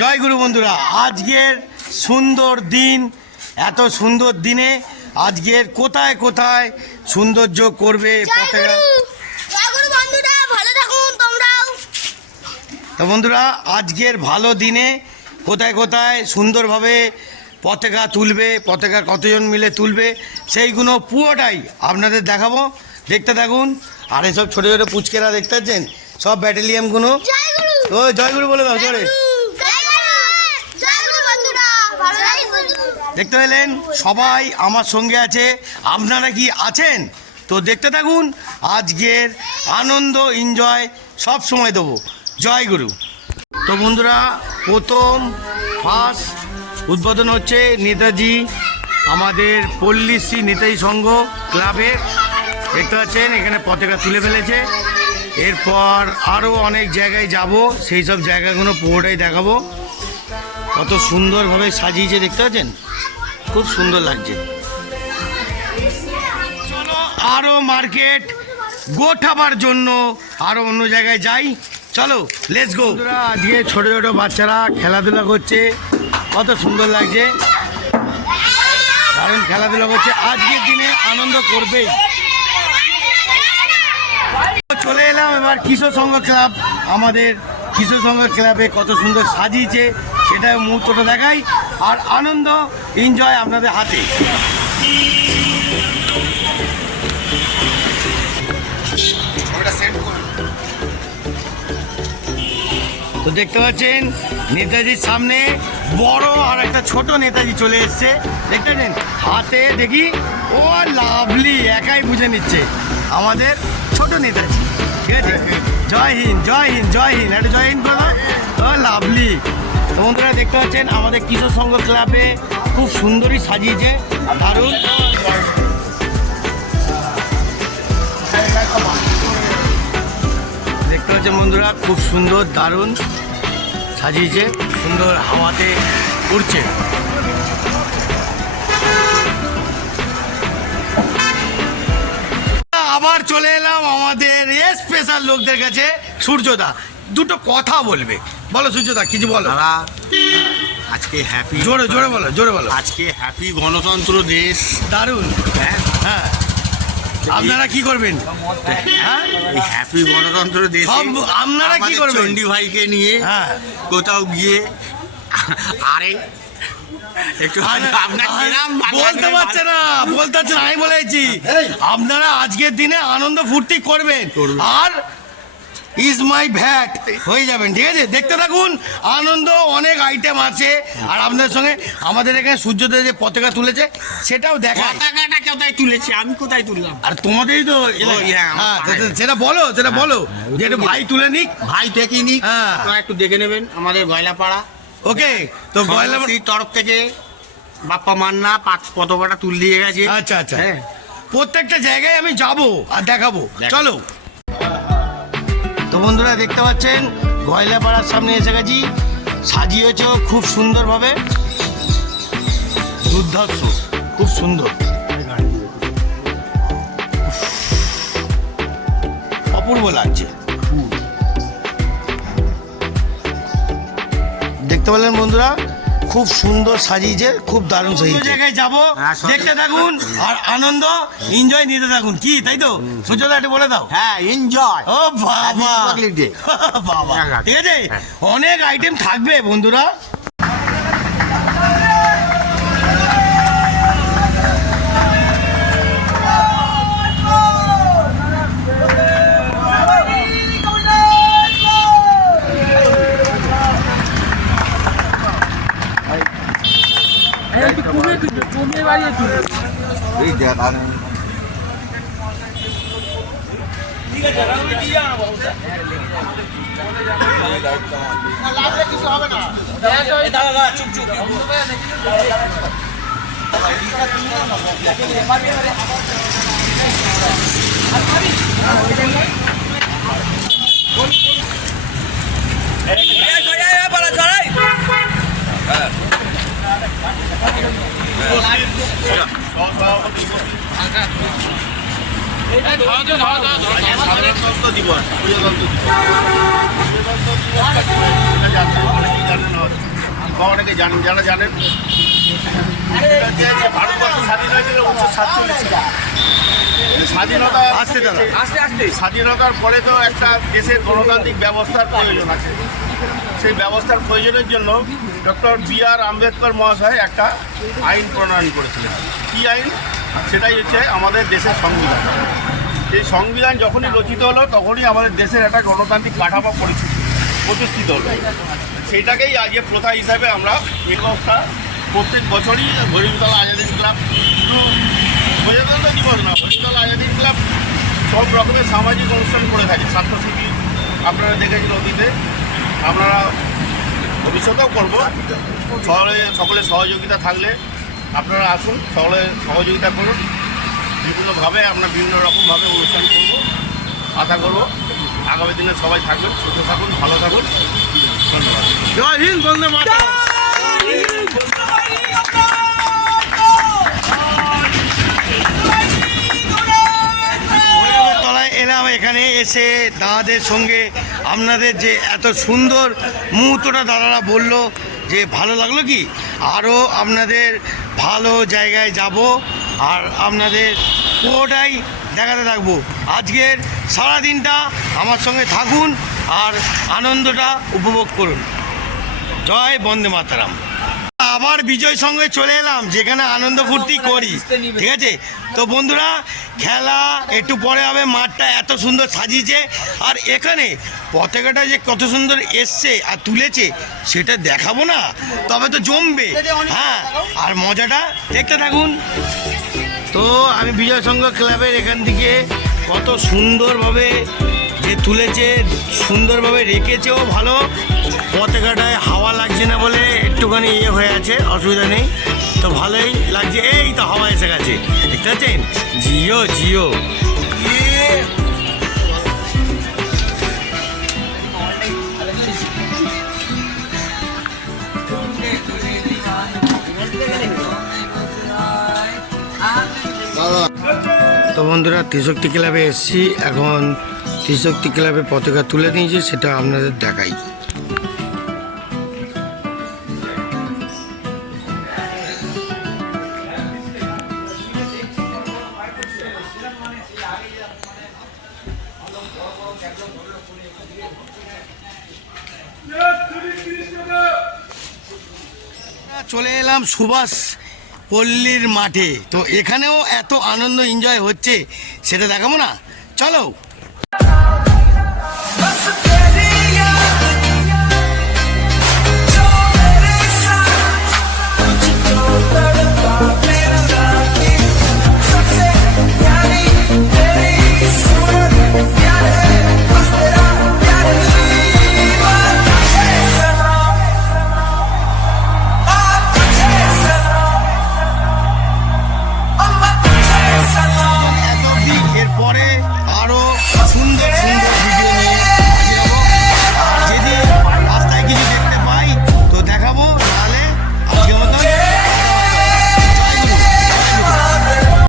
জয় গুরু বন্ধুরা, আজকের সুন্দর দিন, এত সুন্দর দিনে আজকের কোথায় কোথায় সৌন্দর্য করবে পতাকা। তো বন্ধুরা, আজকের ভালো দিনে কোথায় কোথায় সুন্দরভাবে পতাকা তুলবে, পতাকা কতজন মিলে তুলবে সেইগুলো পুরোটাই আপনাদের দেখাবো, দেখতে থাকুন। আর এসব ছোটো ছোটো পুচকেরা দেখতে পাচ্ছেন, সব ব্যাটালিয়ানগুলো। ও জয়গুরু বলে দাও জোরে। দেখতে পেলেন সবাই আমার সঙ্গে আছে, আপনারা কি আছেন? তো দেখতে থাকুন, আজকের আনন্দ এনজয় সব সময় দেবো। জয় গুরু। তো বন্ধুরা, প্রথম ফার্স্ট উদ্বোধন হচ্ছে নেতাজি, আমাদের পল্লীশ্রী নেতাজি সংঘ ক্লাবের। দেখতে পাচ্ছেন এখানে পতাকা তুলে ফেলেছে। এরপর আরও অনেক জায়গায় যাব, সেই সব জায়গাগুলো পুরোটাই দেখাবো। কত সুন্দরভাবে সাজিয়েছে দেখতে পাচ্ছেন, খুব সুন্দর লাগছে। চলো আরও মার্কেট গোটাবার জন্য আরও অন্য জায়গায় যাই, চলো লেটস গো। আজকে ছোট ছোট বাচ্চারা খেলাধুলা করছে, কত সুন্দর লাগছে, দারুণ খেলাধুলা করছে। আজকের দিনে আনন্দ করবেই। চলে এলাম এবার কিশোর সংঘ ক্লাব। আমাদের কিশোর সংঘ ক্লাবে কত সুন্দর সাজিয়েছে সেটা মুহূর্তটা দেখাই, আর আনন্দ এনজয় আপনাদের হাতে। তো দেখতে পাচ্ছেন নেতাজির সামনে বড় আর একটা ছোট নেতাজি চলে এসছে, দেখতে পাচ্ছেন হাতে, দেখি ও লাভলি, একাই বুঝে নিচ্ছে আমাদের ছোট নেতাজি। ঠিক আছে, জয় হিন্দ জয় হিন্দ জয় হিন্দ, একটা জয় হিন্দ বলো। ও লাভলি। তো বন্ধুরা দেখতে পাচ্ছেন আমাদের কিশোর সংঘ ক্লাবে খুব সুন্দরই সাজিয়েছে, দারুণ। দেখতে পাচ্ছেন বন্ধুরা, খুব সুন্দর দারুণ সাজিয়েছে, সুন্দর হাওয়াতে উড়ছে। আবার চলে এলাম আমাদের স্পেশাল লোকদের কাছে, সূর্যদা দুটো কথা বলবে। বলো সূর্যদা, কিছু বলো। আজকে হ্যাপি, জোরে জোরে বলো, জোরে বলো। আজকে হ্যাপি গণতন্ত্র দেশ। দারুণ। হ্যাঁ, আপনারা কি করবেন? হ্যাঁ, এই হ্যাপি গণতন্ত্র দেশ আপনারা কি করবেন? চণ্ডী ভাইকে নিয়ে কোথাও গিয়ে আরে একটু বলতে পারছে না, বলতে পারছে না, আমি বলেছি আপনারা আজকের দিনে আনন্দ ফুর্তি করবেন, আর ইজ মাই ভ্যাট হয়ে যাবেন। ঠিক আছে, দেখতে থাকুন, আনন্দ অনেক আইটেম আছে। আর আপনাদের সঙ্গে আমাদের এখানে সূর্যোদয় যে পতাকা তুলেছে সেটাও দেখা। পতাকাটা কোথায় তুলেছে, আমি কোথায় তুললাম? আর তোমাদেরই তো, সেটা বলো, সেটা বলো, যে একটু ভাই তুলে নিক, ভাই থেকে নিক, আপনারা একটু দেখে নেবেন আমাদের গয়লাপাড়া। ওকে, তো গয়লাপাড়ার তরফ থেকে বাপ্পা মান্না পতাকাটা তুলে দিয়ে গেছে। আচ্ছা আচ্ছা, প্রত্যেকটা জায়গায় আমি যাবো আর দেখাবো, চলো। তো বন্ধুরা দেখতে পাচ্ছেন গয়লাপাড়ার সামনে এসে গেছি, সাজিয়েছ খুব সুন্দরভাবে, দুর্ধর্ষ, খুব সুন্দর, অপূর্ব লাগছে। দেখতে পেলেন বন্ধুরা, খুব সুন্দর সাজিয়েছে, খুব দারুণ সাজিয়েছে। জায়গায় যাবো, দেখতে থাকুন আর আনন্দ এনজয় নিতে থাকুন, কি তাই তো? সূর্যদা একটু বলে দাও। হ্যাঁ, এনজয়। ও বাবা, বাবা, ঠিক আছে, অনেক আইটেম থাকবে বন্ধুরা। এই দেখা কিছু হবে না, চুপ চুপ। সাধারণতন্ত্র দিবস, প্রজাতন্ত্র দিবস, বা অনেকে জানেন, যারা জানেন যে ভারতবর্ষ স্বাধীন হয়েছিল 1947 সালে। স্বাধীনতা স্বাধীনতার পরে তো একটা দেশের গণতান্ত্রিক ব্যবস্থার প্রয়োজন আছে। সেই ব্যবস্থার প্রয়োজনের জন্য ডক্টর B.R. আম্বেদকর মহাশয় একটা আইন প্রণয়ন করেছিলেন। কী আইন? সেটাই হচ্ছে আমাদের দেশের সংবিধান। এই সংবিধান যখনই রচিত হলো তখনই আমাদের দেশের একটা গণতান্ত্রিক কাঠামো প্রতিষ্ঠিত হলো। সেইটাকেই আজকে প্রথা হিসাবে আমরা এই ব্যবস্থা প্রত্যেক বছরই হরিণতলা আজাদি ক্লাব, শুধু প্রজাতন্ত্র দিবস না, হরিণতলা আজাদি ক্লাব সব রকমের সামাজিক অনুষ্ঠান করে থাকে। ছাত্র শিবির আপনারা দেখেছেন অতীতে, আপনারা ভবিষ্যতেও করব। সকলে সহযোগিতা থাকলে আপনারা আসুন, সকলে সহযোগিতা করুন। বিভিন্নভাবে আমরা বিভিন্ন রকমভাবে অনুষ্ঠান করব, আশা করবো আগামী দিনে সবাই থাকবেন, সুস্থ থাকুন, ভালো থাকুন। ধন্যবাদ। জয় হিন্দ, বন্দে মাতরম। তলায় এলাম, এখানে এসে দাদাদের সঙ্গে আপনাদের যে এত সুন্দর মুহূর্তটা দাদারা বললো যে ভালো লাগলো, কি আরও আপনাদের ভালো জায়গায় যাব আর আপনাদের পুরোটাই দেখাতে থাকবো। আজকের সারাদিনটা আমার সঙ্গে থাকুন আর আনন্দটা উপভোগ করুন। জয় বন্দে মাতরম। আবার বিজয় সঙ্গে চলে এলাম, যেখানে আনন্দ ফুর্তি করি, ঠিক আছে? তো বন্ধুরা, খেলা একটু পরে হবে। মাঠটা এত সুন্দর সাজিয়েছে, আর এখানে পতাকাটা যে কত সুন্দর এসছে আর তুলেছে সেটা দেখাবো না, তবে তো জমবে। হ্যাঁ, আর মজাটা দেখতে থাকুন। তো আমি বিজয় সংঘ ক্লাবের এখান থেকে কত সুন্দরভাবে যে তুলেছে, সুন্দরভাবে রেখেছেও ভালো। পতাকাটায় হাওয়া লাগছে না বলে একটুখানি ইয়ে হয়ে আছে, অসুবিধা নেই, তো ভালোই লাগছে। এই তো হাওয়া এসে গেছে, দেখতে পাচ্ছেন? জিও জিও। তো বন্ধুরা, ত্রিশক্তি ক্লাবে এসেছি, এখন ত্রিশক্তি ক্লাবে পতাকা তুলে নিয়েছি, সেটা আপনাদের দেখাই। চলে এলাম সুভাষ পল্লীর মাঠে, তো এখানেও এত আনন্দ এনজয় হচ্ছে, সেটা দেখাবো না? চলো।